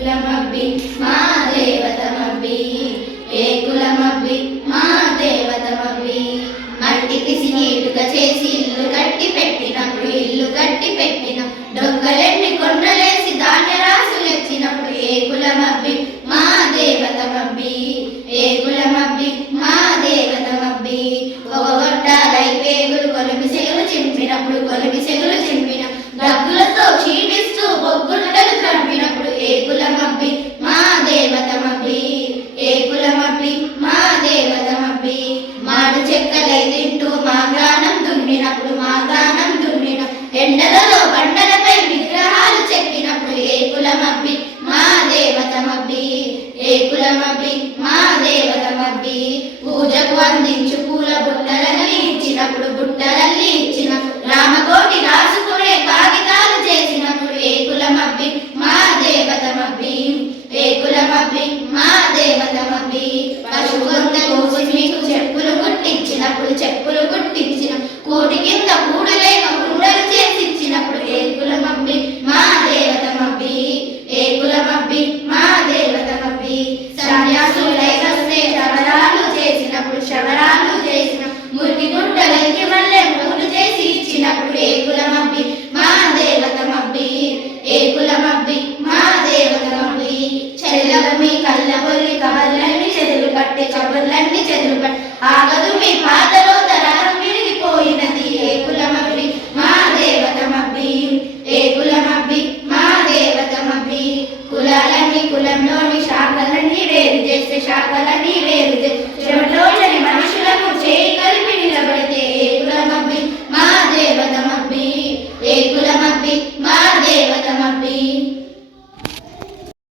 కులమబ్బి మా దేవతమబ్బి. ఏ కులమబ్బి మా దేవతమబ్బి. మట్టికి నీటుక చేసి ఇల్లు కట్టి పెట్టినప్పుడు ఇల్లు కట్టి పెట్టిన. డొక్కలెన్ని కొండలేసి ధాన్య రాసులెచ్చినప్పుడు ఏ కులమబ్బి మా దేవతమబ్బి. ఏ కులమబ్బి మా దేవతమబ్బి. ఒగొట్టాలై పేగులు కొలిమి సెగులు చింపినప్పుడు కొలిమి సెగులు చింపిన. డబ్బు క్షీణిస్తూ బొగ్గుండలు త్రంపినప్పుడు ఏ కులమబ్బి మా దేవతమబ్బి ఏ మా దేవతమబ్బి. మాడు చెక్కలై తింటూ మా గానం దున్నినప్పుడు మా గానం దున్నిన ఎండలలో బండలపై విగ్రహాలు చెక్కినప్పుడు ఏ మా దేవతమబ్బి. ఏ మా దేవతమబ్బి పూజకు అందించు పూల బుట్టలన్నీ ఇచ్చినప్పుడు బుట్టలన్నీ ఇచ్చిన రామకోటి రాసుకునే కాగితాలు చేసినప్పుడు ఏ కులమబ్బి మా దేవతమబ్బి ఏ కులమబ్బి మా దేవతమబ్బి పశువు గొంత కోసి మీకు చెప్పులు కుట్టించినప్పుడు చెప్పులు కుట్టించిన కోటి కింద కూడలేక కుండలు చేసి ఇచ్చినప్పుడు ఏ కులమబ్బి మా దేవతమబ్బి ఏ కులమబ్బి మా దేవత దేవతమబ్బి సన్యాసులై వస్తే శబరాలు చేసినప్పుడు శబరాలు చేసిన మురికి గుంటలకి మళ్ళీ మొగులు చేసి ఇచ్చినప్పుడు ఏ కులమబ్బి మా దేవత దేవతమబ్బి ఏ కులమబ్బి మా దేవత దేవతమబ్బి చెల్లవ మీ కళ్ళ బొల్లి కబర్లన్నీ చెదులు పట్టే కబర్లన్నీ చెదులు పట్టే ఆగదు మీ పాతలో కులంలోని శాఖలన్నీ వేరు చేస్తే శాఖలన్నీ వేరు చేస్తే